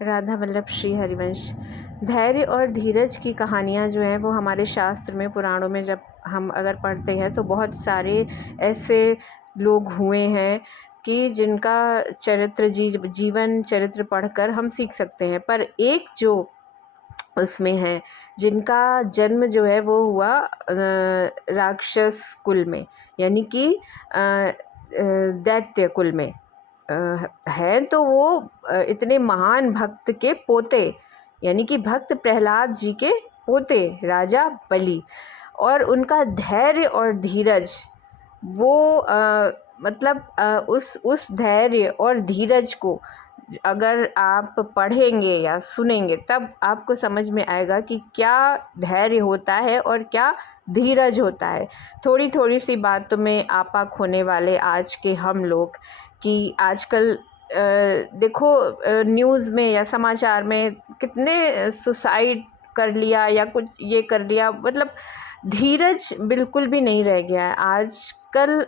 राधा वल्लभ श्री हरिवंश। धैर्य और धीरज की कहानियाँ जो हैं वो हमारे शास्त्र में, पुराणों में जब हम अगर पढ़ते हैं तो बहुत सारे ऐसे लोग हुए हैं कि जिनका जीवन चरित्र पढ़कर हम सीख सकते हैं। पर एक जो उसमें है, जिनका जन्म जो है वो हुआ राक्षस कुल में, यानी कि दैत्य कुल में हैं, तो वो इतने महान भक्त के पोते, यानी कि भक्त प्रहलाद जी के पोते राजा बलि। और उनका धैर्य और धीरज वो मतलब उस धैर्य और धीरज को अगर आप पढ़ेंगे या सुनेंगे तब आपको समझ में आएगा कि क्या धैर्य होता है और क्या धीरज होता है। थोड़ी थोड़ी सी बातों में आपा खोने वाले आज के हम लोग कि आजकल देखो न्यूज़ में या समाचार में कितने सुसाइड कर लिया या कुछ ये कर लिया, मतलब धीरज बिल्कुल भी नहीं रह गया है आजकल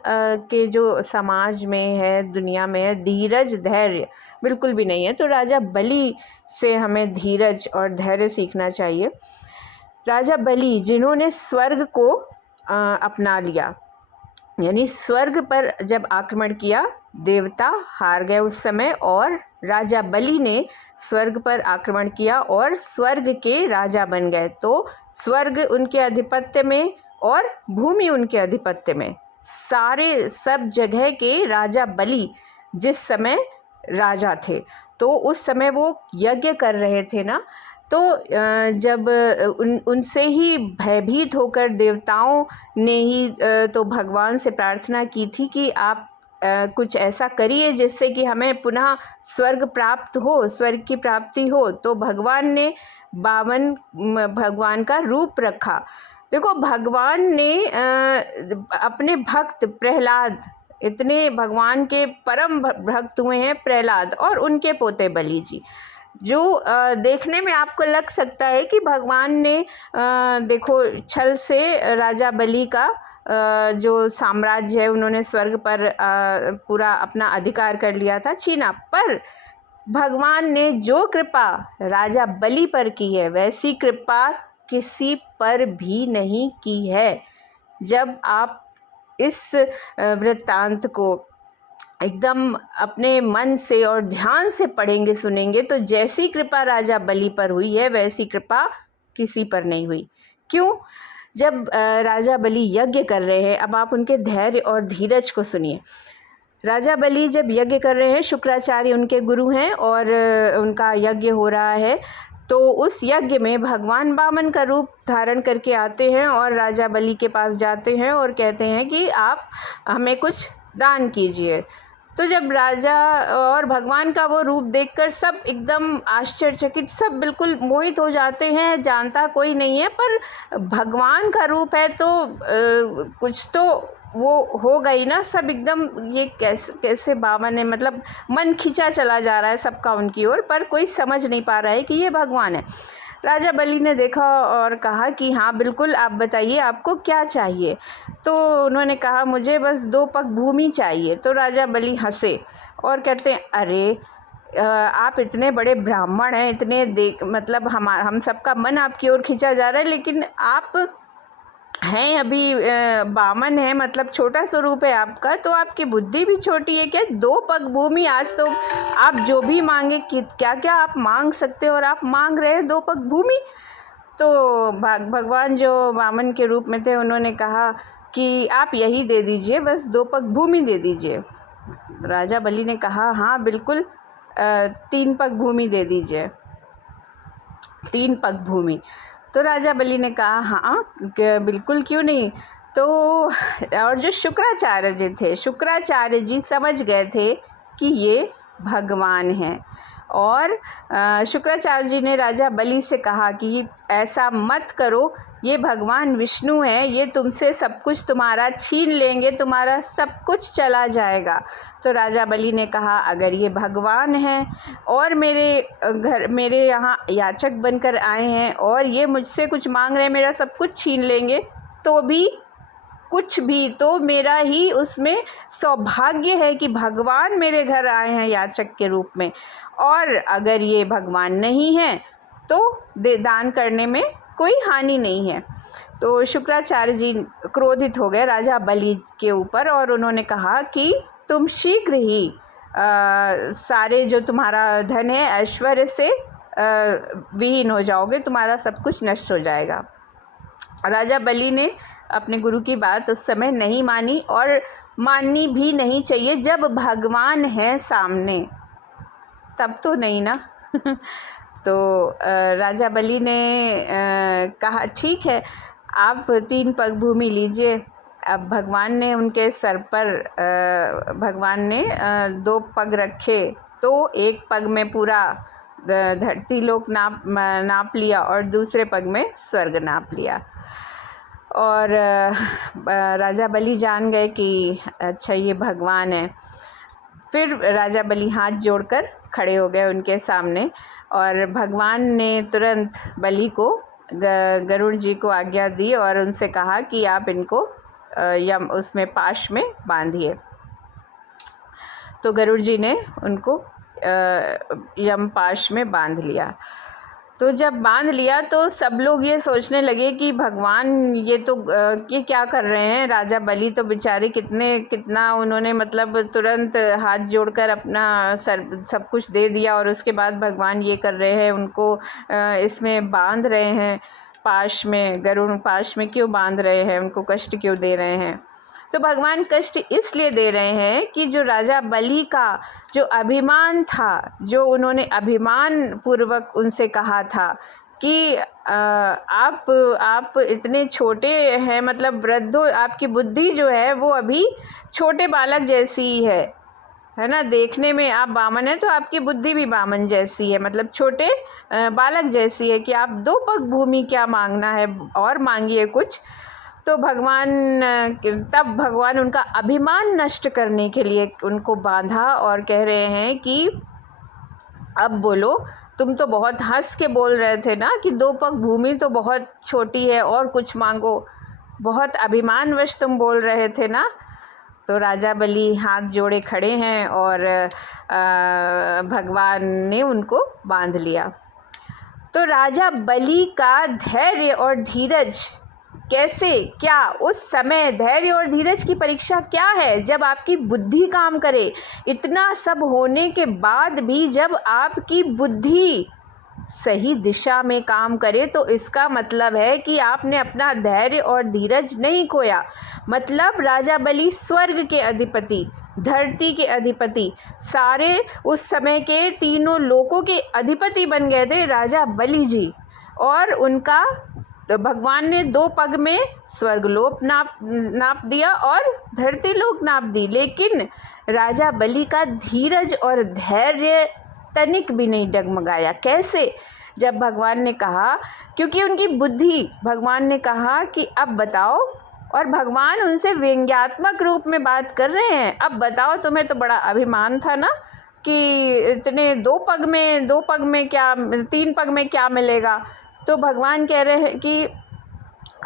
के जो समाज में है, दुनिया में है, धीरज धैर्य बिल्कुल भी नहीं है। तो राजा बलि से हमें धीरज और धैर्य सीखना चाहिए। राजा बलि जिन्होंने स्वर्ग को अपना लिया, यानी स्वर्ग पर जब आक्रमण किया, देवता हार गए उस समय और राजा बलि ने स्वर्ग पर आक्रमण किया और स्वर्ग के राजा बन गए। तो स्वर्ग उनके आधिपत्य में और भूमि उनके आधिपत्य में, सारे सब जगह के राजा बलि जिस समय राजा थे, तो उस समय वो यज्ञ कर रहे थे ना, तो जब उनसे ही भयभीत होकर देवताओं ने ही तो भगवान से प्रार्थना की थी कि आप कुछ ऐसा करिए जिससे कि हमें पुनः स्वर्ग प्राप्त हो, स्वर्ग की प्राप्ति हो। तो भगवान ने भगवान का रूप रखा। देखो भगवान ने अपने भक्त प्रहलाद, इतने भगवान के परम भक्त हुए हैं प्रहलाद और उनके पोते बलि जी, जो देखने में आपको लग सकता है कि भगवान ने देखो छल से राजा बलि का जो साम्राज्य है उन्होंने स्वर्ग पर पूरा अपना अधिकार कर लिया था, छीना। पर भगवान ने जो कृपा राजा बलि पर की है वैसी कृपा किसी पर भी नहीं की है। जब आप इस वृत्तांत को एकदम अपने मन से और ध्यान से पढ़ेंगे सुनेंगे तो जैसी कृपा राजा बलि पर हुई है वैसी कृपा किसी पर नहीं हुई। क्यों? जब राजा बलि यज्ञ कर रहे हैं, अब आप उनके धैर्य और धीरज को सुनिए। राजा बलि जब यज्ञ कर रहे हैं, शुक्राचार्य उनके गुरु हैं और उनका यज्ञ हो रहा है, तो उस यज्ञ में भगवान वामन का रूप धारण करके आते हैं और राजा बलि के पास जाते हैं और कहते हैं कि आप हमें कुछ दान कीजिए। तो जब राजा और भगवान का वो रूप देखकर सब एकदम आश्चर्यचकित, सब बिल्कुल मोहित हो जाते हैं। जानता कोई नहीं है, पर भगवान का रूप है तो कुछ तो वो हो गई ना। सब एकदम ये कैसे बाबा ने, मतलब मन खींचा चला जा रहा है सबका उनकी ओर, पर कोई समझ नहीं पा रहा है कि ये भगवान है। राजा बलि ने देखा और कहा कि हाँ बिल्कुल, आप बताइए आपको क्या चाहिए। तो उन्होंने कहा मुझे बस 2 पग भूमि चाहिए। तो राजा बलि हंसे और कहते हैं अरे आप इतने बड़े ब्राह्मण हैं, इतने मतलब हम सबका मन आपकी ओर खींचा जा रहा है, लेकिन आप हैं अभी बामन है, मतलब छोटा स्वरूप है आपका, तो आपकी बुद्धि भी छोटी है क्या? 2 पग भूमि, आज तो आप जो भी मांगे कि क्या क्या आप मांग सकते हो और आप मांग रहे हैं 2 पग भूमि। तो भगवान जो वामन के रूप में थे उन्होंने कहा कि आप यही दे दीजिए, बस 2 पग भूमि दे दीजिए। राजा बलि ने कहा हाँ बिल्कुल 3 पग भूमि दे दीजिए, 3 पग भूमि। तो राजा बलि ने कहा हाँ बिल्कुल, क्यों नहीं। तो और जो शुक्राचार्य जी थे, शुक्राचार्य जी समझ गए थे कि ये भगवान हैं और शुक्राचार्य जी ने राजा बलि से कहा कि ऐसा मत करो, ये भगवान विष्णु हैं, ये तुमसे सब कुछ तुम्हारा छीन लेंगे, तुम्हारा सब कुछ चला जाएगा। तो राजा बलि ने कहा अगर ये भगवान हैं और मेरे यहाँ याचक बनकर आए हैं और ये मुझसे कुछ मांग रहे हैं, मेरा सब कुछ छीन लेंगे, तो भी कुछ भी, तो मेरा ही उसमें सौभाग्य है कि भगवान मेरे घर आए हैं याचक के रूप में। और अगर ये भगवान नहीं हैं तो दान करने में कोई हानि नहीं है। तो शुक्राचार्य जी क्रोधित हो गए राजा बलि के ऊपर और उन्होंने कहा कि तुम शीघ्र ही सारे जो तुम्हारा धन है ऐश्वर्य से विहीन हो जाओगे, तुम्हारा सब कुछ नष्ट हो जाएगा। राजा बलि ने अपने गुरु की बात उस समय नहीं मानी और माननी भी नहीं चाहिए। जब भगवान हैं सामने तब तो नहीं ना। तो राजा बलि ने कहा ठीक है, आप 3 पग भूमि लीजिए। अब भगवान ने उनके सर पर भगवान ने 2 पग रखे, तो एक पग में पूरा धरती लोक नाप लिया और दूसरे पग में स्वर्ग नाप लिया। और राजा बलि जान गए कि अच्छा ये भगवान है। फिर राजा बलि हाथ जोड़कर खड़े हो गए उनके सामने और भगवान ने तुरंत बलि को गरुड़ जी को आज्ञा दी और उनसे कहा कि आप इनको उसमें पाश में बांधिए। तो गरुड़ जी ने उनको यम पाश में बांध लिया। तो जब बांध लिया तो सब लोग ये सोचने लगे कि भगवान ये क्या कर रहे हैं। राजा बलि तो बेचारे कितना उन्होंने मतलब तुरंत हाथ जोड़कर अपना सब कुछ दे दिया और उसके बाद भगवान ये कर रहे हैं, उनको इसमें बांध रहे हैं पाश में, गरुड़ पाश में क्यों बांध रहे हैं, उनको कष्ट क्यों दे रहे हैं। तो भगवान कष्ट इसलिए दे रहे हैं कि जो राजा बलि का जो अभिमान था, जो उन्होंने अभिमान पूर्वक उनसे कहा था कि आप इतने छोटे हैं, मतलब वृद्धो, आपकी बुद्धि जो है वो अभी छोटे बालक जैसी ही है ना। देखने में आप बामन हैं तो आपकी बुद्धि भी बामन जैसी है, मतलब छोटे बालक जैसी है कि आप 2 पग भूमि क्या मांगना है और मांगिए कुछ। तो तब भगवान उनका अभिमान नष्ट करने के लिए उनको बांधा और कह रहे हैं कि अब बोलो, तुम तो बहुत हंस के बोल रहे थे ना कि 2 पग भूमि तो बहुत छोटी है और कुछ मांगो, बहुत अभिमानवश तुम बोल रहे थे ना। तो राजा बलि हाथ जोड़े खड़े हैं और भगवान ने उनको बांध लिया। तो राजा बलि का धैर्य और धीरज कैसे, क्या उस समय धैर्य और धीरज की परीक्षा क्या है जब आपकी बुद्धि काम करे। इतना सब होने के बाद भी जब आपकी बुद्धि सही दिशा में काम करे तो इसका मतलब है कि आपने अपना धैर्य और धीरज नहीं खोया। मतलब राजा बलि स्वर्ग के अधिपति, धरती के अधिपति, सारे उस समय के 3 लोकों के अधिपति बन गए थे राजा बलि जी। और उनका तो भगवान ने 2 पग में स्वर्गलोक नाप दिया और धरती लोक नाप दी, लेकिन राजा बलि का धीरज और धैर्य तनिक भी नहीं डगमगाया। कैसे? जब भगवान ने कहा, क्योंकि उनकी बुद्धि, भगवान ने कहा कि अब बताओ, और भगवान उनसे व्यंग्यात्मक रूप में बात कर रहे हैं, अब बताओ तुम्हें तो बड़ा अभिमान था ना कि इतने 2 पग में क्या, 3 पग में क्या मिलेगा। तो भगवान कह रहे हैं कि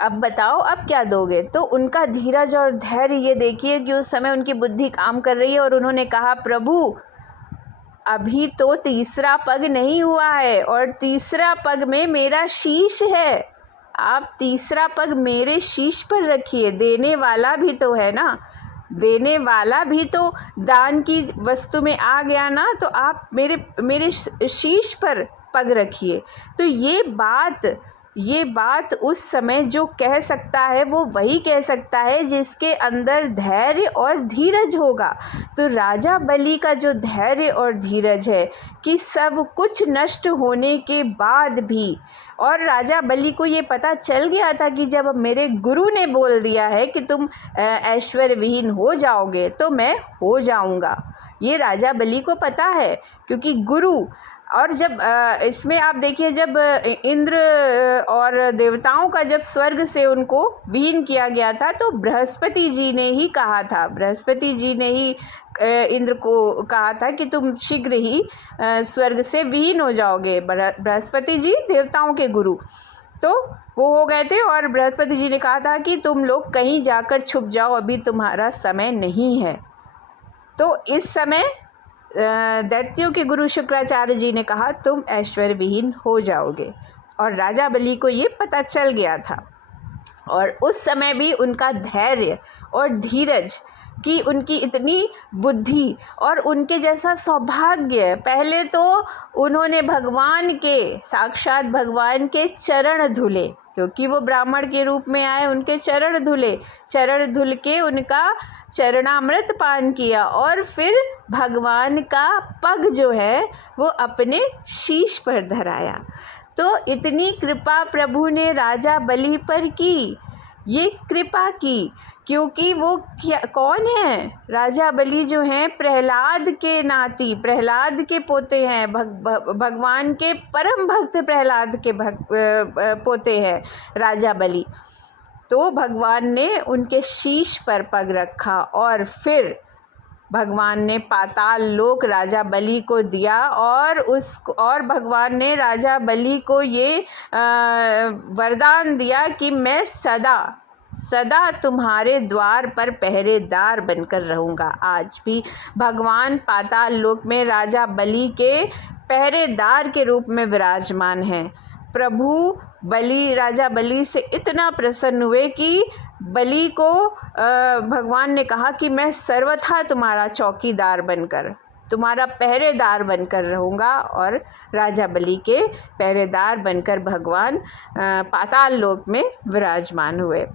अब बताओ अब क्या दोगे। तो उनका धीरज और धैर्य ये देखिए कि उस समय उनकी बुद्धि काम कर रही है और उन्होंने कहा प्रभु अभी तो 3रा पग नहीं हुआ है और 3रा पग में मेरा शीश है, आप 3रा पग मेरे शीश पर रखिए। देने वाला भी तो है ना, देने वाला भी तो दान की वस्तु में आ गया ना, तो आप मेरे शीश पर पग रखिए। तो ये बात उस समय जो कह सकता है वो वही कह सकता है जिसके अंदर धैर्य और धीरज होगा। तो राजा बलि का जो धैर्य और धीरज है कि सब कुछ नष्ट होने के बाद भी, और राजा बलि को ये पता चल गया था कि जब मेरे गुरु ने बोल दिया है कि तुम ऐश्वर्य विहीन हो जाओगे तो मैं हो जाऊंगा, ये राजा बलि को पता है क्योंकि गुरु। और जब इसमें आप देखिए, जब इंद्र और देवताओं का जब स्वर्ग से उनको विहीन किया गया था तो बृहस्पति जी ने ही कहा था, बृहस्पति जी ने ही इंद्र को कहा था कि तुम शीघ्र ही स्वर्ग से विहीन हो जाओगे। बृहस्पति जी देवताओं के गुरु। तो वो हो गए थे और बृहस्पति जी ने कहा था कि तुम लोग कहीं जाकर छुप जाओ, अभी तुम्हारा समय नहीं है। तो इस समय दैत्यों के गुरु शुक्राचार्य जी ने कहा तुम ऐश्वर्य विहीन हो जाओगे, और राजा बलि को ये पता चल गया था। और उस समय भी उनका धैर्य और धीरज कि उनकी इतनी बुद्धि और उनके जैसा सौभाग्य, पहले तो उन्होंने भगवान के, साक्षात भगवान के चरण धुले, क्योंकि वो ब्राह्मण के रूप में आए, उनके चरण धुले, चरण धुल के उनका चरणामृत पान किया, और फिर भगवान का पग जो है वो अपने शीश पर धराया। तो इतनी कृपा प्रभु ने राजा बलि पर की, ये कृपा की, क्योंकि वो क्या कौन है, राजा बलि जो हैं प्रहलाद के नाती, प्रहलाद के पोते हैं, भगवान के परम भक्त प्रहलाद के पोते हैं राजा बलि। तो भगवान ने उनके शीश पर पग रखा, और फिर भगवान ने पाताल लोक राजा बलि को दिया, और भगवान ने राजा बलि को ये वरदान दिया कि मैं सदा सदा तुम्हारे द्वार पर पहरेदार बनकर रहूँगा। आज भी भगवान पाताल लोक में राजा बलि के पहरेदार के रूप में विराजमान हैं। प्रभु राजा बलि से इतना प्रसन्न हुए कि बलि को भगवान ने कहा कि मैं सर्वथा तुम्हारा चौकीदार बनकर, तुम्हारा पहरेदार बनकर रहूँगा, और राजा बलि के पहरेदार बनकर भगवान पाताल लोक में विराजमान हुए।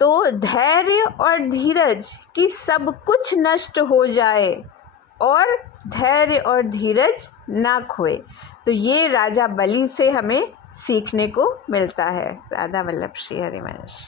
तो धैर्य और धीरज कि सब कुछ नष्ट हो जाए और धैर्य और धीरज ना खोए, तो ये राजा बलि से हमें सीखने को मिलता है। राधा वल्लभ श्री हरिवंश।